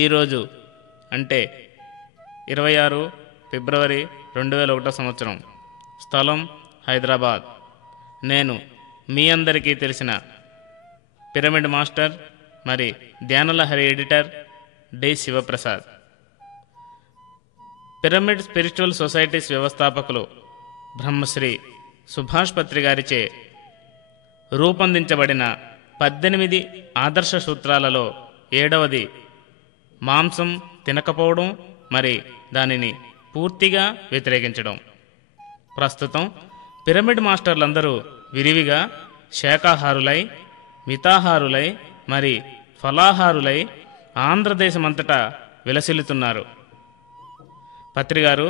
ఈరోజు అంటే 26 ఫిబ్రవరి 2001 సంవత్సరం. స్థలం హైదరాబాద్. నేను మీ అందరికీ తెలిసిన పిరమిడ్ మాస్టర్ మరి Dhyanalahari editor D Sivaprasad. Pyramid spiritual societies వ్యవస్థాపకులు బ్రహ్మశ్రీ సుభాష్ పత్రి గారిచే రూపొందించబడిన 18 ఆదర్శ సూత్రాలలో 7వది మాంసం తినకపోవడం మరి దానిని పూర్తిగా వ్యతిరేకించడం. ప్రస్తుతం పిరమిడ్ మాస్టర్లందరూ విరివిగా శాకాహారులై, మితాహారులై మరి ఫలాహారులై ఆంధ్రదేశమంతటా విలసిల్లుతున్నారు. పత్రిగారు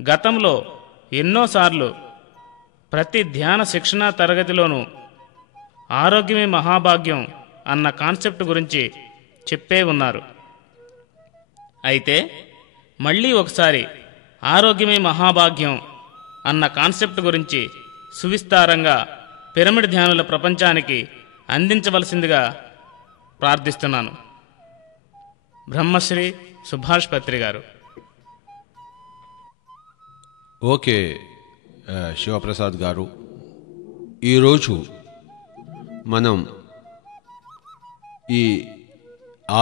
గతంలో ఎన్నోసార్లు ప్రతి ధ్యాన శిక్షణా తరగతిలోనూ ఆరోగ్యమే మహాభాగ్యం అన్న కాన్సెప్ట్ గురించి చెప్పే ఉన్నారు. అయితే మళ్ళీ ఒకసారి ఆరోగ్యమే మహాభాగ్యం అన్న కాన్సెప్ట్ గురించి సువిస్తారంగా పిరమిడ్ ధ్యానుల ప్రపంచానికి అందించవలసిందిగా ప్రార్థిస్తున్నాను. బ్రహ్మశ్రీ సుభాష్ పత్రి గారు. ఓకే శివప్రసాద్ గారు, ఈరోజు మనం ఈ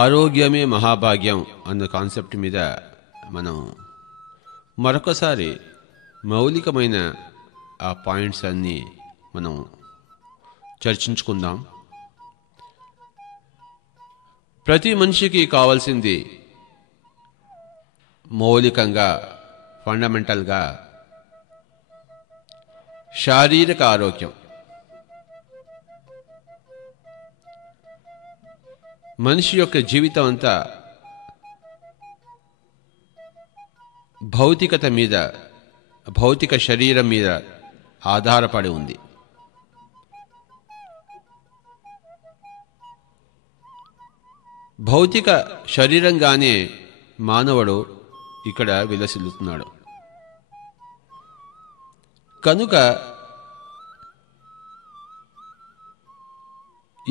ఆరోగ్యమే మహాభాగ్యం అన్న కాన్సెప్ట్ మీద మనం మరొకసారి మౌలికమైన ఆ పాయింట్స్ అన్నీ మనం చర్చించుకుందాం. ప్రతి మనిషికి కావాల్సింది మౌలికంగా ఫండమెంటల్గా శారీరక ఆరోగ్యం. మనిషి యొక్క జీవితం అంతా భౌతికత మీద, భౌతిక శరీరం మీద ఆధారపడి ఉంది. భౌతిక శరీరంగానే మానవుడు ఇక్కడ విలసిల్లుతున్నాడు. కనుక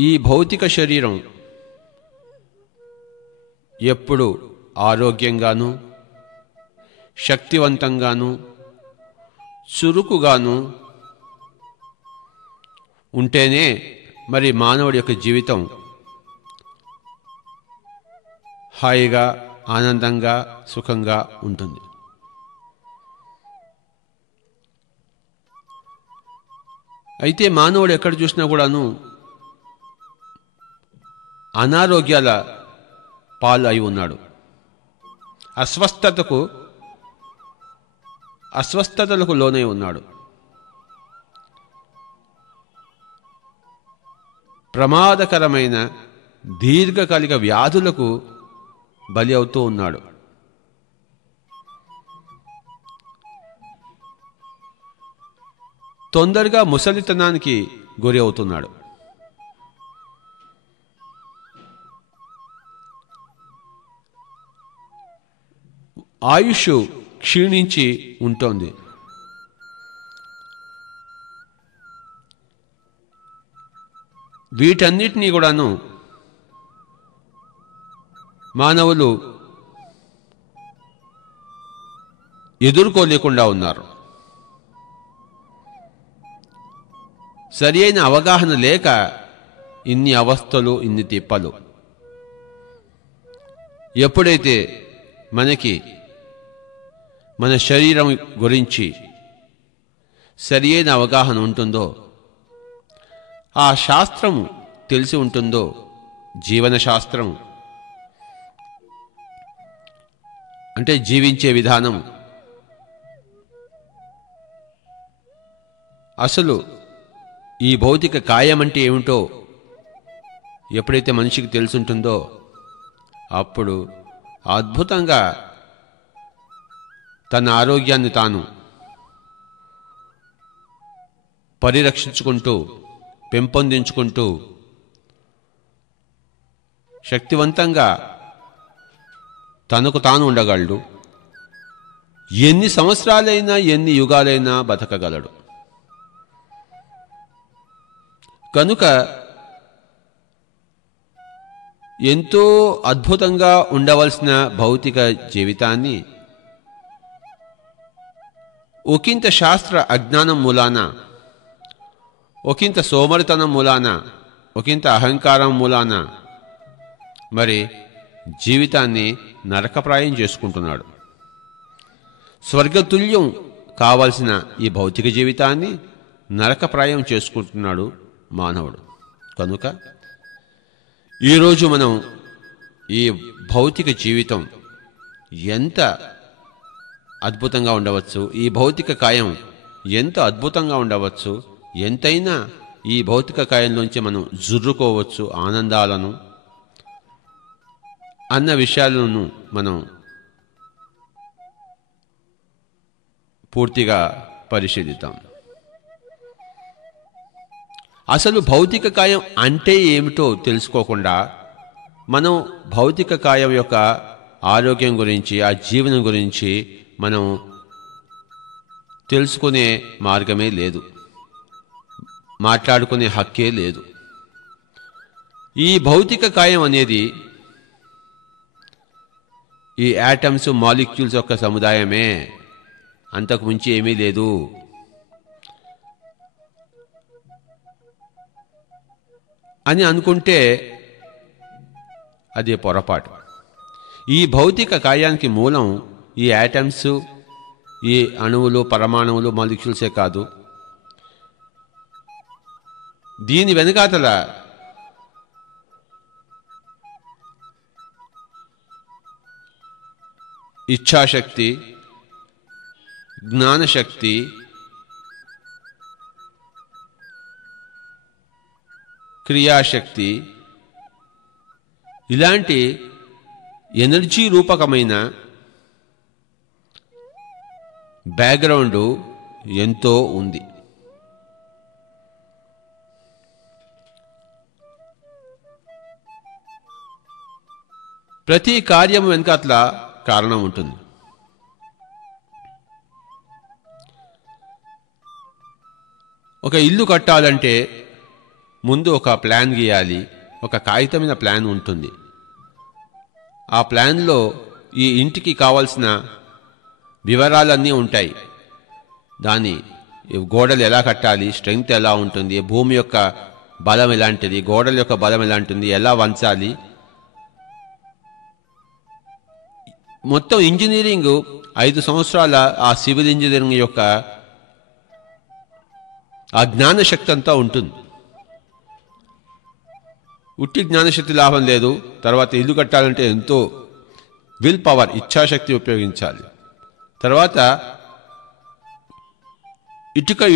ఈ భౌతిక శరీరం ఎప్పుడు ఆరోగ్యంగాను, శక్తివంతంగాను, చురుకుగాను ఉంటేనే మరి మానవుడి యొక్క జీవితం హాయిగా, ఆనందంగా, సుఖంగా ఉంటుంది. అయితే మానవుడు ఎక్కడ చూసినా కూడాను అనారోగ్యాల పాలు అయి ఉన్నాడు. అస్వస్థతలకు లోనై ఉన్నాడు. ప్రమాదకరమైన దీర్ఘకాలిక వ్యాధులకు బలి అవుతూ ఉన్నాడు. తొందరగా ముసలితనానికి గురి అవుతున్నాడు. ఆయుష్ క్షీణించి ఉంటుంది. వీటన్నిటినీ కూడాను మానవులు ఎదుర్కోలేకుండా ఉన్నారు. సరి అయిన అవగాహన లేక ఇన్ని అవస్థలు, ఇన్ని తిప్పలు. ఎప్పుడైతే మనకి మన శరీరం గురించి సరి అయిన అవగాహన ఉంటుందో, ఆ శాస్త్రము తెలిసి ఉంటుందో, జీవన శాస్త్రం అంటే జీవించే విధానం, అసలు ఈ భౌతిక కాయం అంటే ఏమిటో ఎప్పుడైతే మనిషికి తెలుసుంటుందో అప్పుడు అద్భుతంగా తన ఆరోగ్యాన్ని తాను పరిరక్షించుకుంటూ, పెంపొందించుకుంటూ శక్తివంతంగా తనకు తాను ఉండగలడు. ఎన్ని సంవత్సరాలైనా, ఎన్ని యుగాలైనా బతకగలడు. కనుక ఎంతో అద్భుతంగా ఉండవలసిన భౌతిక జీవితాన్ని ఒకంత శాస్త్ర అజ్ఞానం మూలాన, ఒకంత సోమరితనం మూలాన, ఒకంత అహంకారం మూలాన మరి జీవితాన్ని నరకప్రాయం చేసుకుంటున్నాడు. స్వర్గతుల్యం కావలసిన ఈ భౌతిక జీవితాన్ని నరకప్రాయం చేసుకుంటున్నాడు మానవుడు. కనుక ఈరోజు మనం ఈ భౌతిక జీవితం ఎంత అద్భుతంగా ఉండవచ్చు, ఈ భౌతిక కాయం ఎంత అద్భుతంగా ఉండవచ్చు, ఎంతైనా ఈ భౌతిక కాయంలోంచి మనం జుర్రుకోవచ్చు ఆనందాలను అన్న విషయాలను మనం పూర్తిగా పరిశీలిద్దాం. అసలు భౌతిక కాయం అంటే ఏమిటో తెలుసుకోకుండా మనం భౌతిక కాయం యొక్క ఆరోగ్యం గురించి, ఆ జీవనం గురించి మనం తెలుసుకునే మార్గమే లేదు, మాట్లాడుకునే హక్కే లేదు. ఈ భౌతిక కాయం అనేది ఈ యాటమ్స్, మాలిక్యూల్స్ యొక్క సముదాయమే, అంతకు మించి ఏమీ లేదు. అని అనుకుంటే అది పొరపాటు. ఈ భౌతిక కాయానికి మూలం ఈ యాటమ్స్, ఈ అణువులు, పరమాణువులు, మాలిక్యూల్సే కాదు. దీని వెనకాతల ఇచ్ఛాశక్తి, జ్ఞానశక్తి, క్రియాశక్తి, ఇలాంటి ఎనర్జీ రూపకమైన బ్యాక్గ్రౌండ్ ఎంతో ఉంది. ప్రతి కార్యం వెనుక అట్లా కారణం ఉంటుంది. ఒక ఇల్లు కట్టాలంటే ముందు ఒక ప్లాన్ గీయాలి, ఒక కాగితమైన ప్లాన్ ఉంటుంది. ఆ ప్లాన్లో ఈ ఇంటికి కావాల్సిన వివరాలన్నీ ఉంటాయి. దాని గోడలు ఎలా కట్టాలి, స్ట్రెంగ్త్ ఎలా ఉంటుంది, భూమి యొక్క బలం ఎలాంటిది, గోడల యొక్క బలం ఎలాంటిది, ఎలా వంచాలి, మొత్తం ఇంజనీరింగ్ 5 సంవత్సరాల ఆ సివిల్ ఇంజనీరింగ్ యొక్క ఆ జ్ఞానశక్తి అంతా ఉంటుంది. ఉట్టి జ్ఞానశక్తి లాభం లేదు. తర్వాత ఇల్లు కట్టాలంటే ఎంతో విల్ పవర్, ఇచ్ఛాశక్తి ఉపయోగించాలి. తర్వాత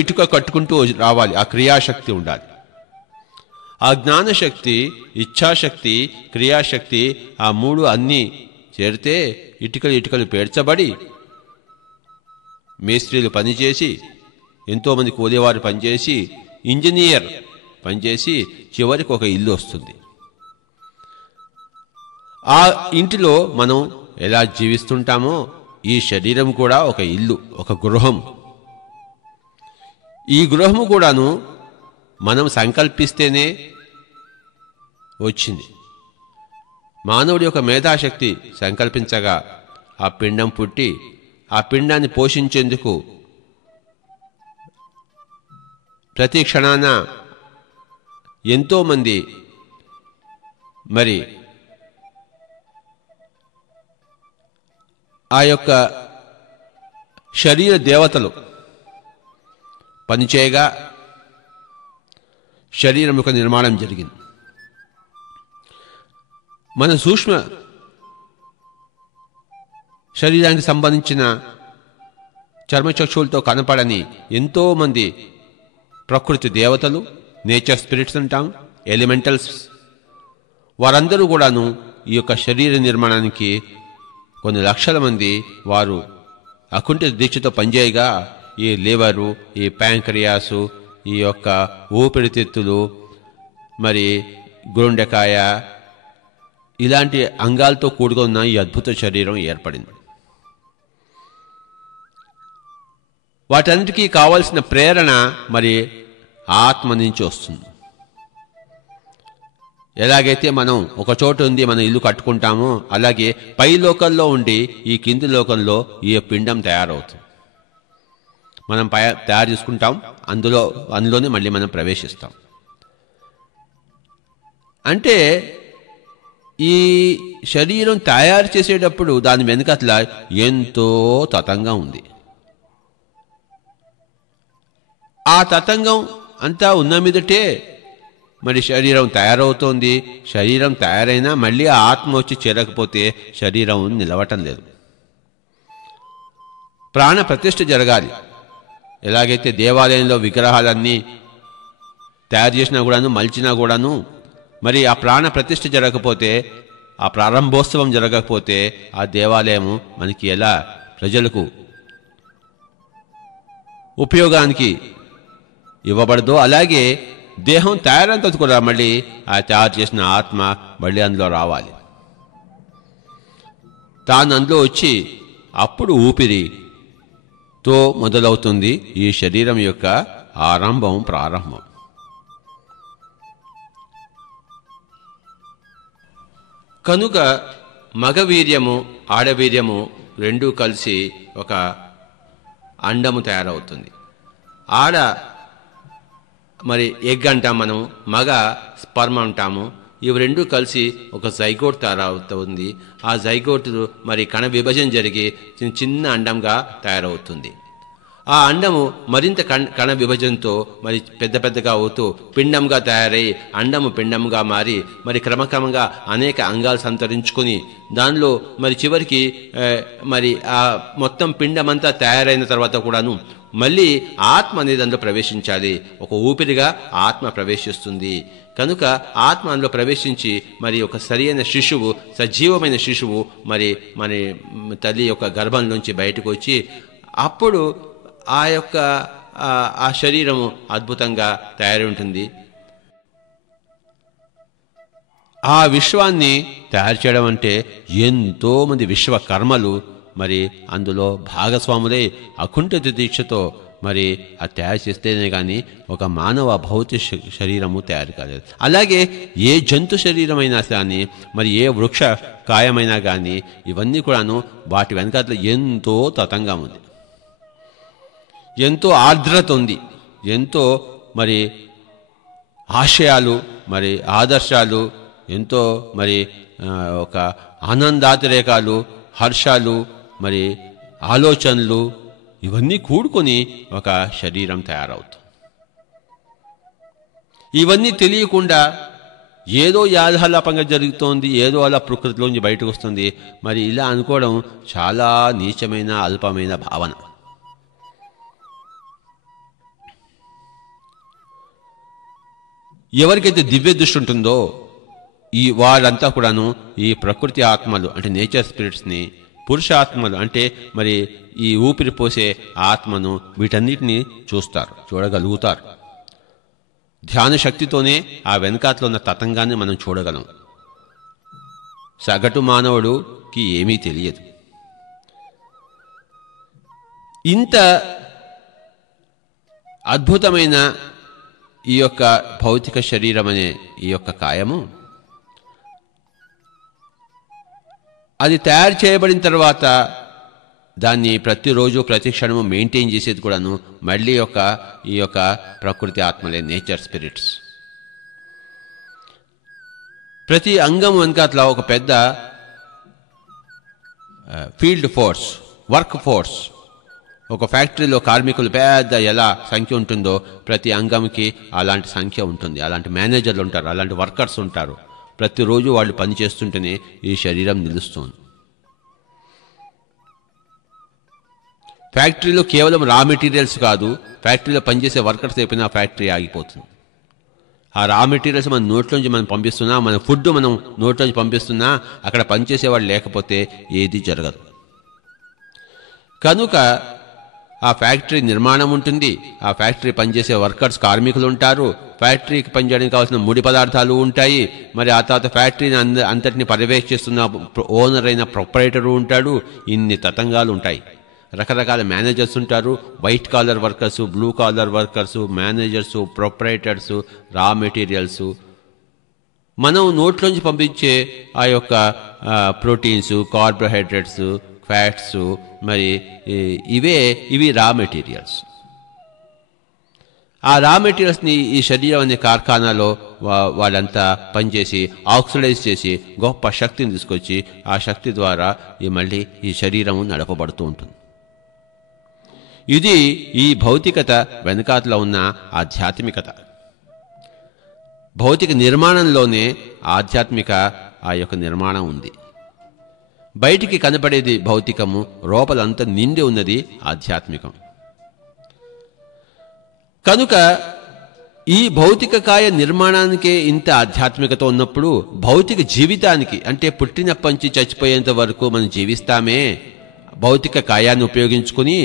ఇటుక కట్టుకుంటూ రావాలి, ఆ క్రియాశక్తి ఉండాలి. ఆ జ్ఞానశక్తి, ఇచ్ఛాశక్తి, క్రియాశక్తి, ఆ 3 అన్నీ చేరితే ఇటుకలు పేర్చబడి మేస్త్రీలు పనిచేసి, ఎంతోమంది కూలీవారు పనిచేసి, ఇంజనీర్ పనిచేసి చివరికి ఒక ఇల్లు వస్తుంది. ఆ ఇంటిలో మనం ఎలా జీవిస్తుంటామో ఈ శరీరం కూడా ఒక ఇల్లు, ఒక గృహం. ఈ గృహము కూడాను మనం సంకల్పిస్తేనే వచ్చింది. మానవుడి యొక్క మేధాశక్తి సంకల్పించగా ఆ పిండం పుట్టి, ఆ పిండాన్ని పోషించేందుకు ప్రతి క్షణాన ఎంతోమంది మరి ఆ యొక్క శరీర దేవతలు పనిచేయగా శరీరం యొక్క నిర్మాణం జరిగింది. మన సూక్ష్మ శరీరానికి సంబంధించిన చర్మచక్షువులతో కనపడని ఎంతోమంది ప్రకృతి దేవతలు, నేచర్ స్పిరిట్స్ అంటాం, ఎలిమెంటల్స్, వారందరూ కూడాను ఈ యొక్క శరీర నిర్మాణానికి కొన్ని లక్షల మంది వారు అకుంఠిత దీక్షతో పనిచేయగా ఈ లివరు, ఈ ప్యాంక్రియాసు, ఈ యొక్క ఊపిరితిత్తులు, మరి గుండెకాయ, ఇలాంటి అంగాలతో కూడుకున్న ఈ అద్భుత శరీరం ఏర్పడింది. వాటన్నిటికీ కావలసిన ప్రేరణ మరి ఆత్మ నుంచి వస్తుంది. ఎలాగైతే మనం ఒక చోటు ఉంది మనం ఇల్లు కట్టుకుంటామో అలాగే పై లోకంలో ఉండి ఈ కింది లోకంలో ఈ పిండం తయారవుతుంది. మనం తయారు చేసుకుంటాం, అందులోనే మళ్ళీ మనం ప్రవేశిస్తాం. అంటే ఈ శరీరం తయారు చేసేటప్పుడు దాని వెనుకట్ల ఎంతో తతంగం ఉంది. ఆ తతంగం అంతా ఉన్న మీదటే మరి శరీరం తయారవుతోంది. శరీరం తయారైనా మళ్ళీ ఆ ఆత్మ వచ్చి చేరకపోతే శరీరం నిలవటం లేదు. ప్రాణ ప్రతిష్ఠ జరగాలి. ఎలాగైతే దేవాలయంలో విగ్రహాలన్నీ తయారు చేసినా కూడాను మలిచినా కూడాను మరి ఆ ప్రాణ ప్రతిష్ఠ జరగకపోతే, ఆ ప్రారంభోత్సవం జరగకపోతే ఆ దేవాలయము మనకి ఎలా ప్రజలకు ఉపయోగానికి ఇవ్వబడదో అలాగే దేహం తయారంత కూడా మళ్ళీ ఆ తయారు చేసిన ఆత్మ మళ్ళీ అందులో రావాలి. తాను అందులో వచ్చి అప్పుడు ఊపిరితో మొదలవుతుంది ఈ శరీరం యొక్క ప్రారంభం. కనుక మగవీర్యము ఆడవీర్యము రెండూ కలిసి ఒక అండము తయారవుతుంది. ఆడ మరి ఎగ్ అంటాం మనం, మగ స్పర్మ అంటాము. ఇవి రెండు కలిసి ఒక జైగోట్ తయారవుతుంది. ఆ జైగోట్ మరి కణ విభజన జరిగి చిన్న అండంగా తయారవుతుంది. ఆ అండము మరింత కణ విభజనతో మరి పెద్దగా అవుతూ పిండంగా తయారై అండము పిండంగా మారి మరి క్రమక్రమంగా అనేక అంగాలు సంతరించుకొని దానిలో మరి చివరికి మరి ఆ మొత్తం పిండమంతా తయారైన తర్వాత కూడాను మళ్ళీ ఆత్మ అనేది అందులో ప్రవేశించాలి. ఒక ఊపిరిగా ఆత్మ ప్రవేశిస్తుంది. కనుక ఆత్మ అందులో ప్రవేశించి మరి ఒక సరైన శిశువు, సజీవమైన శిశువు మరి తల్లి యొక్క గర్భం నుంచి బయటకు వచ్చి అప్పుడు ఆ శరీరము అద్భుతంగా తయారై ఉంటుంది. ఆ విశ్వాన్ని తయారు చేయడం అంటే ఎంతో మంది విశ్వకర్మలు మరి అందులో భాగస్వాములై అకుంఠిత దీక్షతో మరి అది తయారు చేస్తేనే కానీ ఒక మానవ భౌతిక శరీరము తయారు కాలేదు. అలాగే ఏ జంతు శరీరమైనా కానీ మరి ఏ వృక్ష కాయమైనా కానీ ఇవన్నీ కూడాను వాటి వెనకాల ఎంతో తతంగా ఉంది, ఎంతో ఆర్ద్రత ఉంది, ఎంతో మరి ఆశయాలు మరి ఆదర్శాలు, ఎంతో మరి ఒక ఆనందాతిరేకాలు, హర్షాలు మరి ఆలోచనలు ఇవన్నీ కూడుకొని ఒక శరీరం తయారవుతుంది. ఇవన్నీ తెలియకుండా ఏదో యాదలాపంగా జరుగుతోంది, ఏదో అలా ప్రకృతిలోంచి బయటకు వస్తుంది. మరి ఇలా అనుకోవడం చాలా నీచమైన అల్పమైన భావన. ఎవరికైతే దివ్య దృష్టి ఉంటుందో వారంతా కూడాను ఈ ప్రకృతి ఆత్మలు అంటే నేచర్ స్పిరిట్స్ని, పురుషాత్మలు అంటే మరి ఈ ఊపిరి పోసే ఆత్మను వీటన్నిటినీ చూడగలుగుతారు. ధ్యాన శక్తితోనే ఆ వెనకాతలో ఉన్న తతంగాన్ని మనం చూడగలం. సగటు మానవుడికి ఏమీ తెలియదు. ఇంత అద్భుతమైన ఈ యొక్క భౌతిక శరీరం అనే ఈ యొక్క కాయము అది తయారు చేయబడిన తర్వాత దాన్ని ప్రతిరోజు ప్రతి క్షణము మెయింటైన్ చేసేది కూడాను మళ్ళీ ఈ యొక్క ప్రకృతి ఆత్మలే, నేచర్ స్పిరిట్స్. ప్రతి అంగం వెనకాతల ఒక పెద్ద ఫీల్డ్ ఫోర్స్, వర్క్ ఫోర్స్. ఒక ఫ్యాక్టరీలో కార్మికులు పెద్ద ఎలా సంఖ్య ఉంటుందో ప్రతి అంగంకి అలాంటి సంఖ్య ఉంటుంది. అలాంటి మేనేజర్లు ఉంటారు, అలాంటి వర్కర్స్ ఉంటారు. ప్రతిరోజు వాళ్ళు పని చేస్తుంటేనే ఈ శరీరం నిలుస్తుంది. ఫ్యాక్టరీలో కేవలం రా మెటీరియల్స్ కాదు, ఫ్యాక్టరీలో పనిచేసే వర్కర్స్ అయిపోయినా ఫ్యాక్టరీ ఆగిపోతుంది. ఆ రా మెటీరియల్స్ మన నోట్లోంచి మనం పంపిస్తున్నా, మన ఫుడ్ మనం నోట్లోంచి పంపిస్తున్నా అక్కడ పనిచేసేవాళ్ళు లేకపోతే ఏది జరగదు. కనుక ఆ ఫ్యాక్టరీ నిర్మాణం ఉంటుంది, ఆ ఫ్యాక్టరీ పనిచేసే వర్కర్స్ కార్మికులు ఉంటారు, ఫ్యాక్టరీకి పనిచేయడానికి కావాల్సిన ముడి పదార్థాలు ఉంటాయి. మరి ఆ తర్వాత ఫ్యాక్టరీని అంతటిని పర్యవేక్షిస్తున్న ఓనర్ అయిన ప్రొపరేటరు ఉంటాడు. ఇన్ని తతంగాలు ఉంటాయి. రకరకాల మేనేజర్స్ ఉంటారు, white collar workers, blue collar workers, managers, proprietors, raw materials, మనం నోట్లోంచి పంపించే ఆ యొక్క ప్రోటీన్స్, కార్బోహైడ్రేట్స్, ఫ్యాట్స్, మరి ఇవి రా మెటీరియల్స్. ఆ రా మెటీరియల్స్ని ఈ శరీరం అనే కార్ఖానాలో వాళ్ళంతా పనిచేసి ఆక్సిడైజ్ చేసి గొప్ప శక్తిని తీసుకొచ్చి ఆ శక్తి ద్వారా మళ్ళీ ఈ శరీరము నడపబడుతూ ఉంటుంది. ఇది ఈ భౌతికత వెనకాతలో ఉన్న ఆధ్యాత్మికత. భౌతిక నిర్మాణంలోనే ఆధ్యాత్మిక ఆ యొక్క నిర్మాణం ఉంది. బయటికి కనపడేది భౌతికము, లోపలంతా నిండి ఉన్నది ఆధ్యాత్మికం. కనుక ఈ భౌతిక కాయ నిర్మాణానికే ఇంత ఆధ్యాత్మికత ఉన్నప్పుడు భౌతిక జీవితానికి, అంటే పుట్టినప్పటి నుంచి చచ్చిపోయేంత వరకు మనం జీవిస్తామే భౌతిక కాయాన్ని ఉపయోగించుకుని,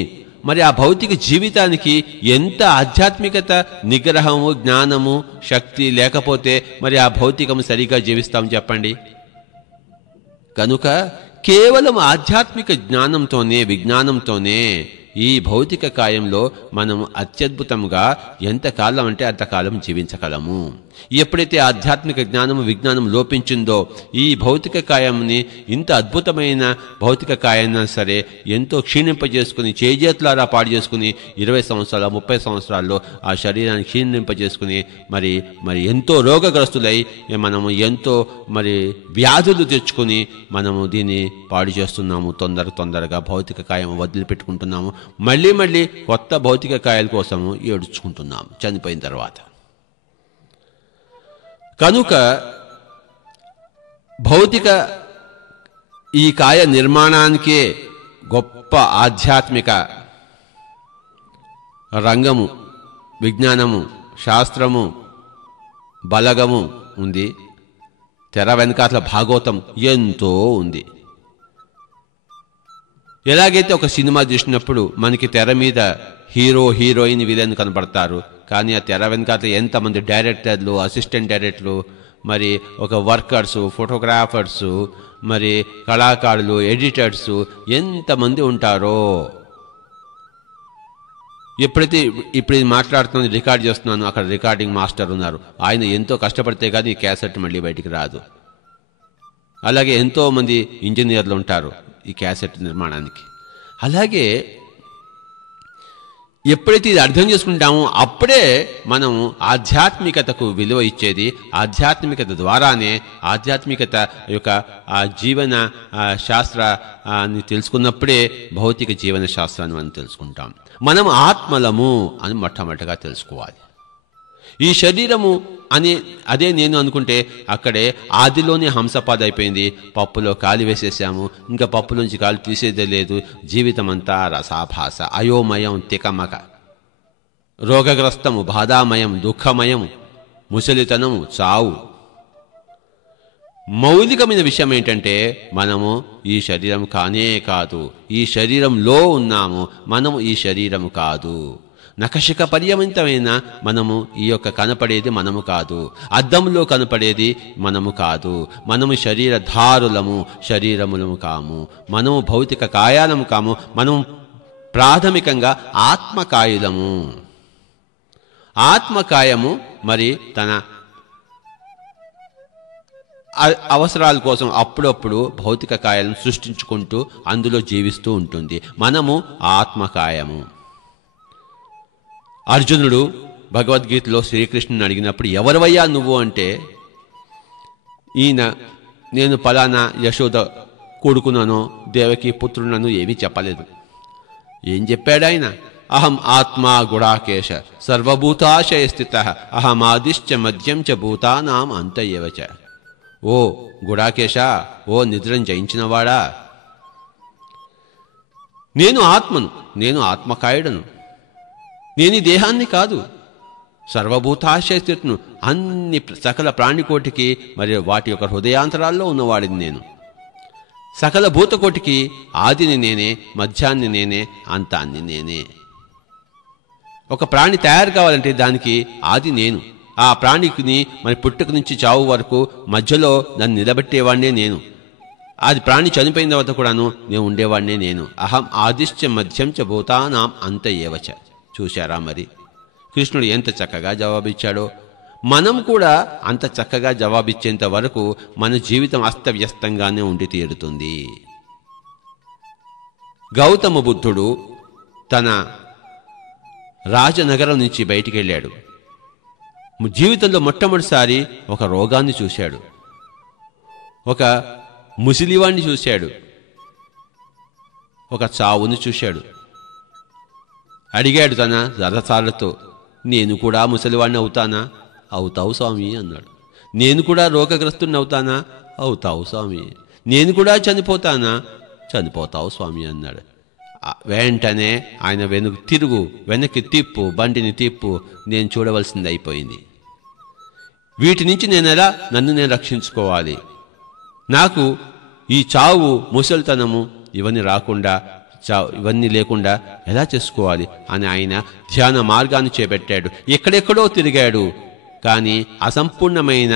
మరి ఆ భౌతిక జీవితానికి ఎంత ఆధ్యాత్మికత, నిగ్రహము, జ్ఞానము, శక్తి లేకపోతే మరి ఆ భౌతికము సరిగా జీవిస్తాం చెప్పండి. కనుక కేవలం ఆధ్యాత్మిక జ్ఞానంతోనే, విజ్ఞానంతోనే ఈ భౌతిక కాయంలో మనం అత్యద్భుతంగా ఎంతకాలం అంటే అంతకాలం జీవించగలము. ఎప్పుడైతే ఆధ్యాత్మిక జ్ఞానము, విజ్ఞానం లోపించిందో ఈ భౌతిక కాయంని, ఇంత అద్భుతమైన భౌతిక కాయన్నా సరే ఎంతో క్షీణింపజేసుకుని, చేజేతులారా పాడు చేసుకుని 20 సంవత్సరాలు 30 సంవత్సరాల్లో ఆ శరీరాన్ని క్షీణింపజేసుకుని మరి ఎంతో రోగగ్రస్తులై మనము ఎంతో మరి వ్యాధులు తెచ్చుకుని మనము దీన్ని పాడు చేస్తున్నాము. తొందరగా భౌతిక కాయం వదిలిపెట్టుకుంటున్నాము. మళ్ళీ కొత్త భౌతిక కాయల కోసము ఏడ్చుకుంటున్నాము చనిపోయిన తర్వాత. కనుక భౌతిక ఈ కాయ నిర్మాణానికే గొప్ప ఆధ్యాత్మిక రంగము, విజ్ఞానము, శాస్త్రము, బలగము ఉంది. తెర వెనకాతల భాగవతం ఎంతో ఉంది. ఎలాగైతే ఒక సినిమా చూసినప్పుడు మనకి తెర మీద హీరో, హీరోయిన్, విలన్ కనబడతారు, కానీ ఆ తెర వెనకాల ఎంతమంది డైరెక్టర్లు, అసిస్టెంట్ డైరెక్టర్లు, మరి ఒక వర్కర్స్, ఫోటోగ్రాఫర్స్, మరి కళాకారులు, ఎడిటర్స్ ఎంతమంది ఉంటారో. ఎప్పుడైతే ఇప్పుడు మాట్లాడుతున్నాను, రికార్డ్ చేస్తున్నాను, అక్కడ రికార్డింగ్ మాస్టర్ ఉన్నారు. ఆయన ఎంతో కష్టపడితే కానీ ఈ క్యాసెట్ మళ్ళీ బయటికి రాదు. అలాగే ఎంతోమంది ఇంజనీర్లు ఉంటారు ఈ క్యాసెట్ నిర్మాణానికి. అలాగే ఎప్పుడైతే ఇది అర్థం చేసుకుంటామో అప్పుడే మనం ఆధ్యాత్మికతకు విలువ ఇచ్చేది. ఆధ్యాత్మికత ద్వారానే ఆధ్యాత్మికత యొక్క ఆ జీవన శాస్త్రాన్ని తెలుసుకున్నప్పుడే భౌతిక జీవన శాస్త్రాన్ని మనం తెలుసుకుంటాం. మనం ఆత్మలము అని మొట్టమొదటిగా తెలుసుకోవాలి. ఈ శరీరము అదే నేను అనుకుంటే అక్కడే ఆదిలోనే హంసపాద అయిపోయింది. పప్పులో కాలి వేసేసాము, ఇంకా పప్పులోంచి కాలు తీసేదే లేదు. జీవితం అంతా రసాభాస, అయోమయం, తికమక, రోగగ్రస్తము, బాధామయం, దుఃఖమయం, ముసలితనము, చావు. మౌలికమైన విషయం ఏంటంటే మనము ఈ శరీరం కానే కాదు, ఈ శరీరంలో ఉన్నాము, మనము ఈ శరీరము కాదు. నఖశిఖ పర్యవంతమైన మనము ఈ యొక్క కనపడేది మనము కాదు, అద్దంలో కనపడేది మనము కాదు. మనము శరీరధారులము, శరీరములము కాము. మనము భౌతిక కాయాలము కాము. మనము ప్రాథమికంగా ఆత్మకాయులము. ఆత్మకాయము మరి తన అవసరాల కోసం అప్పుడప్పుడు భౌతిక కాయాలను సృష్టించుకుంటూ అందులో జీవిస్తూ ఉంటుంది. మనము ఆత్మకాయము. అర్జునుడు భగవద్గీతలో శ్రీకృష్ణుని అడిగినప్పుడు ఎవరివయ్యా నువ్వు అంటే, నేను పలానా యశోద కొడుకునను, దేవకి పుత్రునను ఏమీ చెప్పలేదు. ఏం చెప్పాడు ఆయన? అహం ఆత్మా గుడాకేశ సర్వభూతాశయ స్థిత అహమాదిశ్చ మధ్యం చ భూతానాం అంత ఏవచ. ఓ గుడాకేశ, ఓ నిద్రను జయించినవాడా, నేను ఆత్మను, నేను ఆత్మకాయుడను, నేను ఈ దేహాన్ని కాదు, సర్వభూతాశయస్థితును, అన్ని సకల ప్రాణికోటికి మరి వాటి యొక్క హృదయాంతరాల్లో ఉన్నవాడిని నేను. సకల భూతకోటికి ఆదిని నేనే, మధ్యాన్ని నేనే, అంతాన్ని నేనే. ఒక ప్రాణి తయారు కావాలంటే దానికి ఆది నేను. ఆ ప్రాణిని మరి పుట్టుక నుంచి చావు వరకు మధ్యలో దాన్ని నిలబెట్టేవాడినే నేను. అది ప్రాణి చనిపోయిన తర్వాత కూడాను నేను ఉండేవాడినే నేను. అహం ఆదిశ్చ మధ్యం చ భూతానాం అంత ఏవచ. చూశారా మరి కృష్ణుడు ఎంత చక్కగా జవాబిచ్చాడో. మనం కూడా అంత చక్కగా జవాబిచ్చేంత వరకు మన జీవితం అస్తవ్యస్తంగానే ఉండి తీరుతుంది. గౌతమ బుద్ధుడు తన రాజనగరం నుంచి బయటికి వెళ్ళాడు. జీవితంలో మొట్టమొదటిసారి ఒక రోగాన్ని చూశాడు, ఒక ముసలివాణ్ణి చూశాడు, ఒక చావుని చూశాడు. అడిగాడు తన రథసాలతో, నేను కూడా ముసలివాణ్ణి అవుతానా? అవుతావు స్వామి అన్నాడు. నేను కూడా రోగగ్రస్తుని అవుతానా? అవుతావు స్వామి. నేను కూడా చనిపోతానా? చనిపోతావు స్వామి అన్నాడు. వెంటనే ఆయన వెనక్కి తిప్పు, బండిని తిప్పు, నేను చూడవలసింది అయిపోయింది. వీటి నుంచి నన్ను నేను రక్షించుకోవాలి. నాకు ఈ చావు, ముసలితనము ఇవన్నీ లేకుండా ఎలా చేసుకోవాలి అని ఆయన ధ్యాన మార్గాన్ని చేపట్టాడు. ఎక్కడెక్కడో తిరిగాడు, కానీ అసంపూర్ణమైన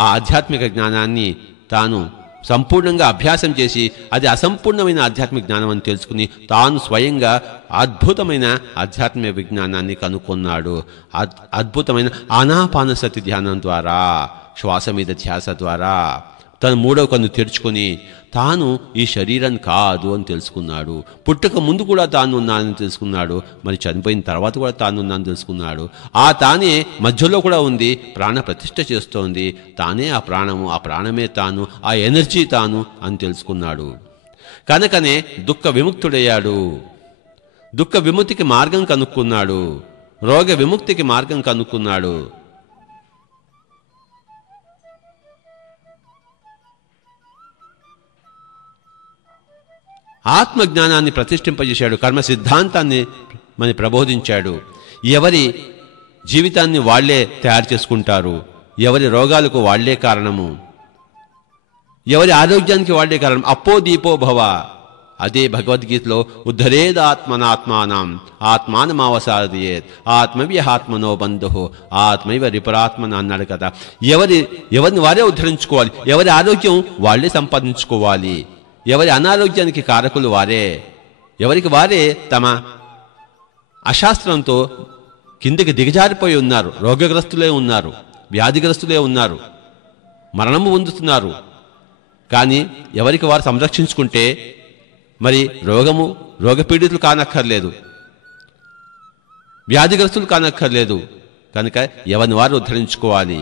ఆ ఆధ్యాత్మిక జ్ఞానాన్ని తాను సంపూర్ణంగా అభ్యాసం చేసి అది అసంపూర్ణమైన ఆధ్యాత్మిక జ్ఞానం అని తెలుసుకుని తాను స్వయంగా అద్భుతమైన ఆధ్యాత్మిక విజ్ఞానాన్ని కనుక్కున్నాడు. అద్భుతమైన ఆనాపానసతి ధ్యానం ద్వారా, శ్వాస మీద ధ్యాస ద్వారా తను మూడవ కన్ను తెరుచుకొని తాను ఈ శరీరం కాదు అని తెలుసుకున్నాడు. పుట్టక ముందు కూడా తాను ఉన్నానని తెలుసుకున్నాడు. మరి చనిపోయిన తర్వాత కూడా తాను ఉన్నానని తెలుసుకున్నాడు. ఆ తానే మధ్యలో కూడా ఉంది, ప్రాణ ప్రతిష్ఠ చేస్తోంది. తానే ఆ ప్రాణము, ఆ ప్రాణమే తాను, ఆ ఎనర్జీ తాను అని తెలుసుకున్నాడు. కనుకనే దుఃఖ విముక్తుడయ్యాడు. దుఃఖ విముక్తికి మార్గం కనుక్కున్నాడు. రోగ విముక్తికి మార్గం కనుక్కున్నాడు. ఆత్మజ్ఞానాన్ని ప్రతిష్ఠింపజేశాడు. కర్మ సిద్ధాంతాన్ని మన ప్రబోధించాడు. ఎవరి జీవితాన్ని వాళ్లే తయారు చేసుకుంటారు, ఎవరి రోగాలకు వాళ్లే కారణము, ఎవరి ఆరోగ్యానికి వాళ్లే కారణం. అప్పో దీపో భవ, అదే భగవద్గీతలో ఉద్ధరేదాత్మనాత్మానం ఆత్మానమావసాదయేత్ ఆత్మవ్యహాత్మనో బంధు ఆత్మైవ రిపరాత్మన అన్నాడు కదా. ఎవరిని వారే ఉద్ధరించుకోవాలి, ఎవరి ఆరోగ్యం వాళ్లే సంపాదించుకోవాలి. ఎవరి అనారోగ్యానికి కారకులు వారే, ఎవరికి వారే తమ అశాస్త్రంతో కిందకి దిగజారిపోయి ఉన్నారు. రోగగ్రస్తులే ఉన్నారు, వ్యాధిగ్రస్తులే ఉన్నారు, మరణము పొందుతున్నారు. కానీ ఎవరికి వారు సంరక్షించుకుంటే మరి రోగపీడితులు కానక్కర్లేదు, వ్యాధిగ్రస్తులు కానక్కర్లేదు. కనుక ఎవరిని వారు ఉద్ధరించుకోవాలి.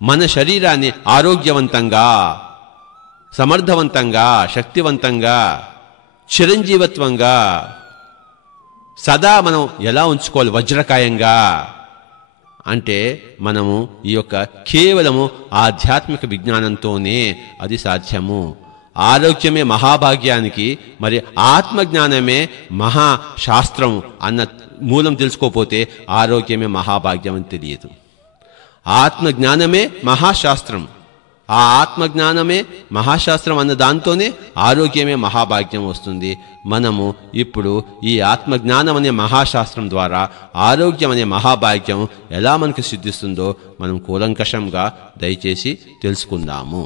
మన శరీరాన్ని ఆరోగ్యవంతంగా, సమర్థవంతంగా, శక్తివంతంగా, చిరంజీవత్వంగా సదా మనం ఎలా ఉంచుకోవాలి? వజ్రకాయంగా అంటే మనము ఈ యొక్క కేవలము ఆధ్యాత్మిక విజ్ఞానంతోనే అది సాధ్యము. ఆరోగ్యమే మహాభాగ్యానికి మరి ఆత్మజ్ఞానమే మహాశాస్త్రం అన్న మూలం తెలుసుకోపోతే ఆరోగ్యమే మహాభాగ్యం అని తెలియదు. ఆత్మజ్ఞానమే మహాశాస్త్రం, ఆ ఆత్మజ్ఞానమే మహాశాస్త్రం అన్న దాంతోనే ఆరోగ్యమే మహాభాగ్యం వస్తుంది. మనము ఇప్పుడు ఈ ఆత్మజ్ఞానం అనే మహాశాస్త్రం ద్వారా ఆరోగ్యం అనే మహాభాగ్యం ఎలా మనకు సిద్ధిస్తుందో మనం కూలంకషంగా దయచేసి తెలుసుకుందాము.